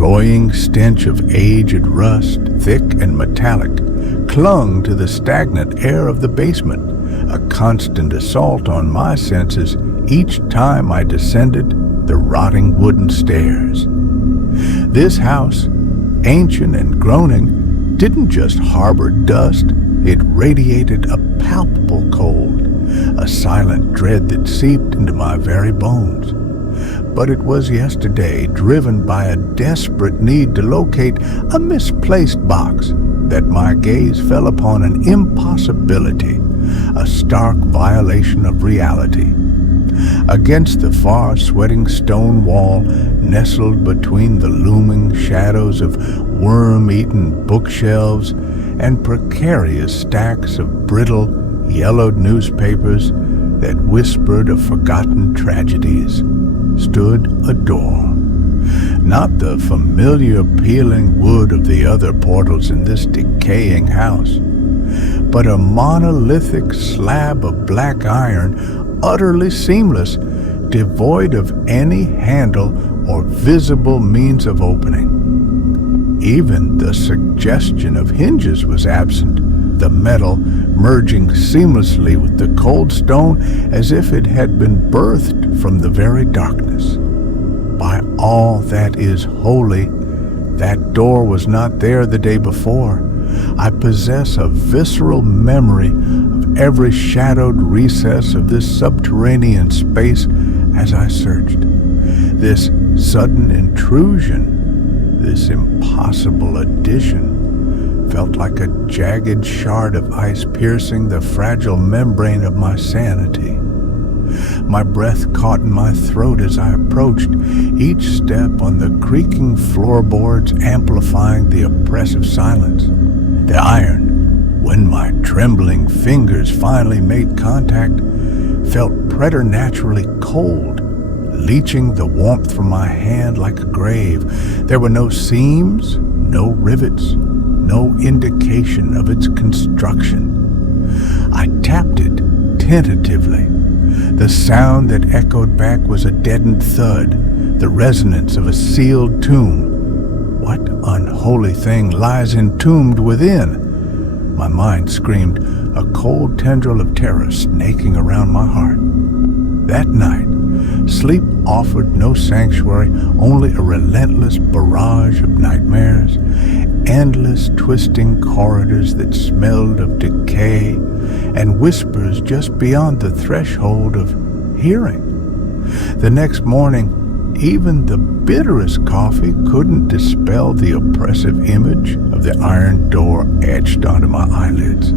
cloying stench of aged rust, thick and metallic, clung to the stagnant air of the basement, a constant assault on my senses each time I descended the rotting wooden stairs. This house, ancient and groaning, didn't just harbor dust, it radiated a palpable cold, a silent dread that seeped into my very bones. But it was yesterday, driven by a desperate need to locate a misplaced box, that my gaze fell upon an impossibility, a stark violation of reality. Against the far sweating stone wall, nestled between the looming shadows of worm-eaten bookshelves and precarious stacks of brittle, yellowed newspapers that whispered of forgotten tragedies, stood a door. Not the familiar peeling wood of the other portals in this decaying house, but a monolithic slab of black iron, utterly seamless, devoid of any handle or visible means of opening. Even the suggestion of hinges was absent, the metal merging seamlessly with the cold stone as if it had been birthed from the very darkness. By all that is holy, that door was not there the day before. I possess a visceral memory of every shadowed recess of this subterranean space as I searched. This sudden intrusion, this impossible addition, felt like a jagged shard of ice piercing the fragile membrane of my sanity. My breath caught in my throat as I approached, each step on the creaking floorboards amplifying the oppressive silence. The iron, when my trembling fingers finally made contact, felt preternaturally cold, leaching the warmth from my hand like a grave. There were no seams, no rivets, no indication of its construction. I tapped it tentatively. The sound that echoed back was a deadened thud, the resonance of a sealed tomb. What unholy thing lies entombed within? My mind screamed, a cold tendril of terror snaking around my heart. That night, sleep offered no sanctuary, only a relentless barrage of nightmares, endless twisting corridors that smelled of decay, and whispers just beyond the threshold of hearing. The next morning, even the bitterest coffee couldn't dispel the oppressive image of the iron door etched onto my eyelids.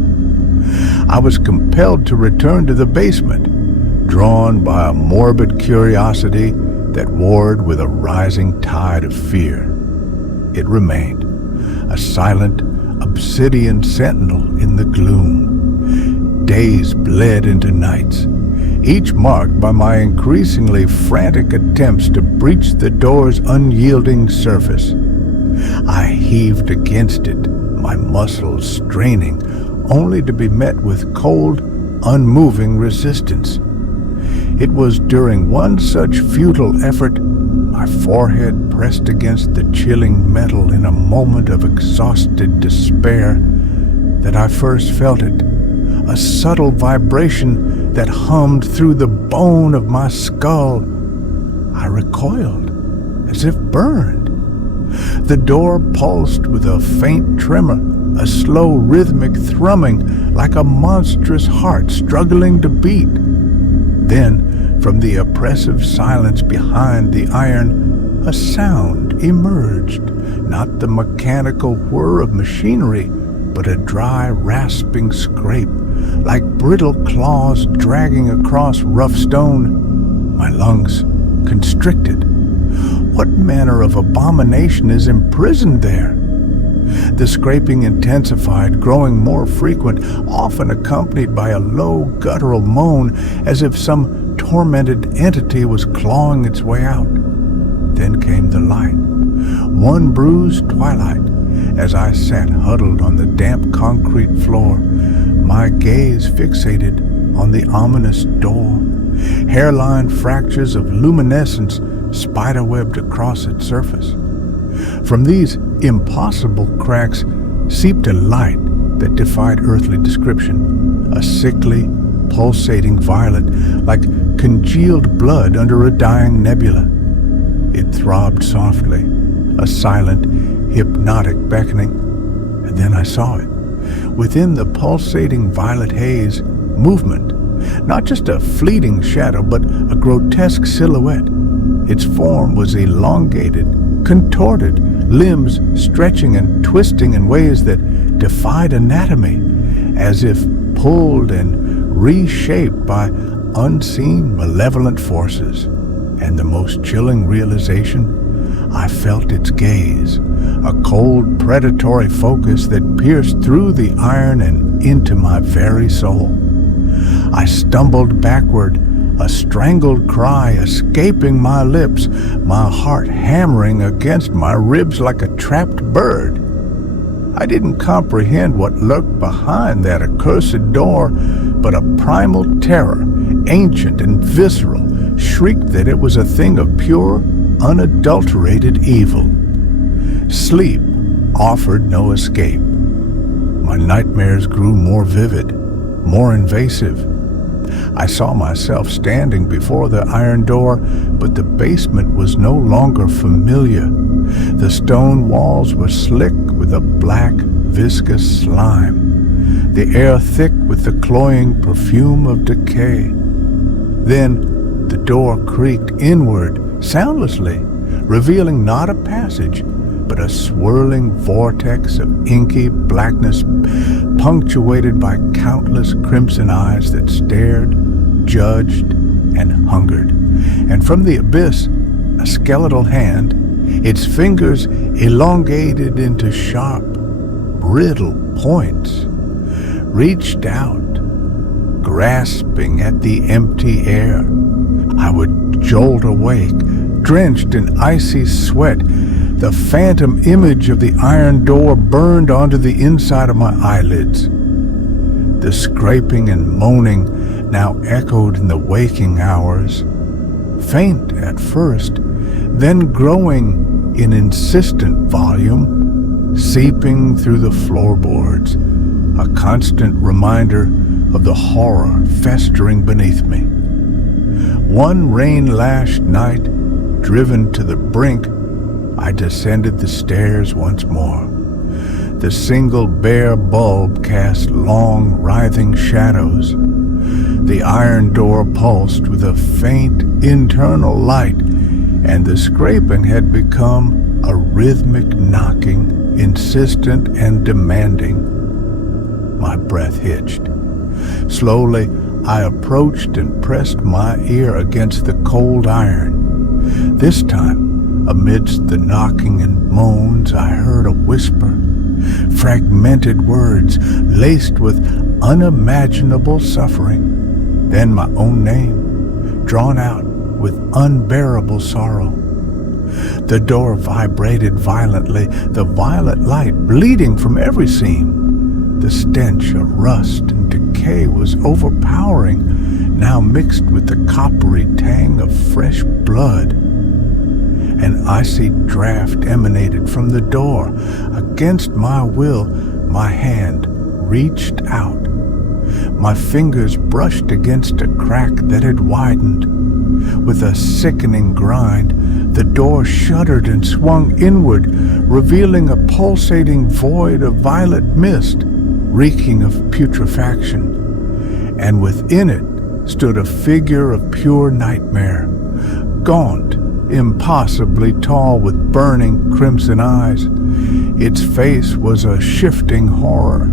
I was compelled to return to the basement, drawn by a morbid curiosity that warred with a rising tide of fear. It remained, a silent, obsidian sentinel in the gloom. Days bled into nights, each marked by my increasingly frantic attempts to breach the door's unyielding surface. I heaved against it, my muscles straining, only to be met with cold, unmoving resistance. It was during one such futile effort, my forehead pressed against the chilling metal in a moment of exhausted despair, that I first felt it, a subtle vibration that hummed through the bone of my skull. I recoiled, as if burned. The door pulsed with a faint tremor, a slow rhythmic thrumming like a monstrous heart struggling to beat. Then, from the oppressive silence behind the iron, a sound emerged, not the mechanical whir of machinery, but a dry, rasping scrape, like brittle claws dragging across rough stone. My lungs constricted. What manner of abomination is imprisoned there? The scraping intensified, growing more frequent, often accompanied by a low guttural moan, as if some tormented entity was clawing its way out. Then came the light, one bruised twilight. As I sat huddled on the damp concrete floor, my gaze fixated on the ominous door. Hairline fractures of luminescence spiderwebbed across its surface. From these impossible cracks seeped a light that defied earthly description, a sickly, pulsating violet like congealed blood under a dying nebula. It throbbed softly, a silent, hypnotic beckoning, and then I saw it. Within the pulsating violet haze, movement, not just a fleeting shadow, but a grotesque silhouette. Its form was elongated, contorted, limbs stretching and twisting in ways that defied anatomy, as if pulled and reshaped by unseen malevolent forces. And the most chilling realization, I felt its gaze, a cold, predatory focus that pierced through the iron and into my very soul. I stumbled backward, a strangled cry escaping my lips, my heart hammering against my ribs like a trapped bird. I didn't comprehend what lurked behind that accursed door, but a primal terror, ancient and visceral, shrieked that it was a thing of pure, unadulterated evil. Sleep offered no escape. My nightmares grew more vivid, more invasive. I saw myself standing before the iron door, but the basement was no longer familiar. The stone walls were slick with a black, viscous slime, the air thick with the cloying perfume of decay. Then the door creaked inward, soundlessly, revealing not a passage, but a swirling vortex of inky blackness punctuated by countless crimson eyes that stared, judged, and hungered. And from the abyss, a skeletal hand, its fingers elongated into sharp, brittle points, reached out, grasping at the empty air. I would jolt awake, drenched in icy sweat. The phantom image of the iron door burned onto the inside of my eyelids. The scraping and moaning now echoed in the waking hours, faint at first, then growing in insistent volume, seeping through the floorboards, a constant reminder of the horror festering beneath me. One rain-lashed night, driven to the brink, I descended the stairs once more. The single bare bulb cast long, writhing shadows. The iron door pulsed with a faint internal light, and the scraping had become a rhythmic knocking, insistent and demanding. My breath hitched. Slowly, I approached and pressed my ear against the cold iron. This time, amidst the knocking and moans, I heard a whisper, fragmented words laced with unimaginable suffering. Then my own name, drawn out with unbearable sorrow. The door vibrated violently, the violet light bleeding from every seam. The stench of rust and decay was overpowering, now mixed with the coppery tang of fresh blood. An icy draft emanated from the door. Against my will, my hand reached out. My fingers brushed against a crack that had widened. With a sickening grind, the door shuddered and swung inward, revealing a pulsating void of violet mist, reeking of putrefaction. And within it stood a figure of pure nightmare, gaunt, impossibly tall with burning crimson eyes. Its face was a shifting horror.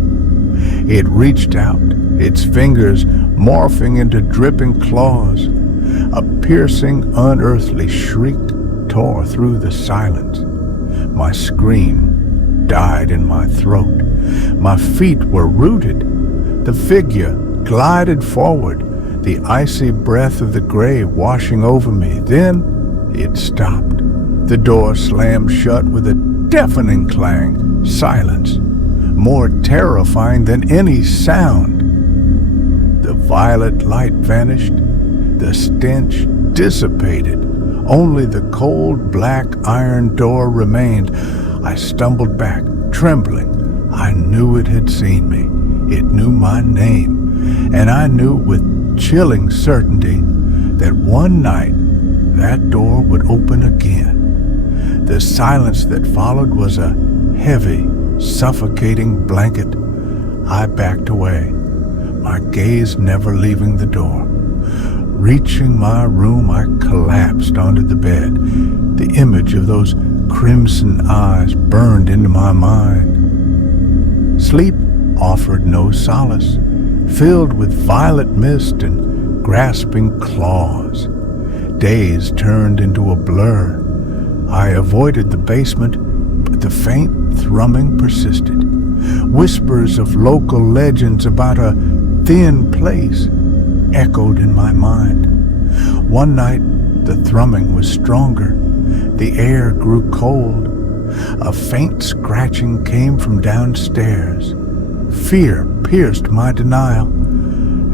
It reached out, its fingers morphing into dripping claws. A piercing, unearthly shriek tore through the silence. My scream died in my throat. My feet were rooted. The figure glided forward, the icy breath of the grave washing over me. Then it stopped. The door slammed shut with a deafening clang. Silence, more terrifying than any sound. The violet light vanished. The stench dissipated. Only the cold black iron door remained. I stumbled back, trembling. I knew it had seen me. It knew my name, and I knew with chilling certainty that one night that door would open again. The silence that followed was a heavy, suffocating blanket. I backed away, my gaze never leaving the door. Reaching my room, I collapsed onto the bed. The image of those crimson eyes burned into my mind. Sleep offered no solace, filled with violet mist and grasping claws. Days turned into a blur. I avoided the basement, but the faint thrumming persisted. Whispers of local legends about a thin place echoed in my mind. One night, the thrumming was stronger. The air grew cold. A faint scratching came from downstairs. Fear pierced my denial.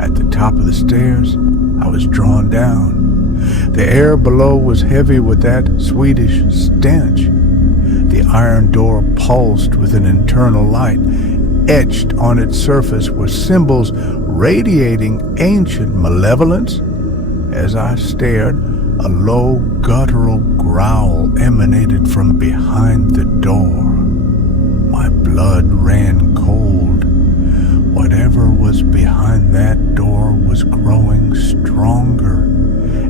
At the top of the stairs, I was drawn down. The air below was heavy with that Swedish stench. The iron door pulsed with an internal light. Etched on its surface were symbols radiating ancient malevolence. As I stared, a low, guttural growl emanated from behind the door. My blood ran cold. Whatever was behind that door was growing stronger,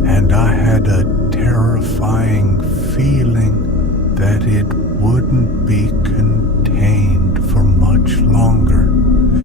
and I had a terrifying feeling that it wouldn't be contained for much longer.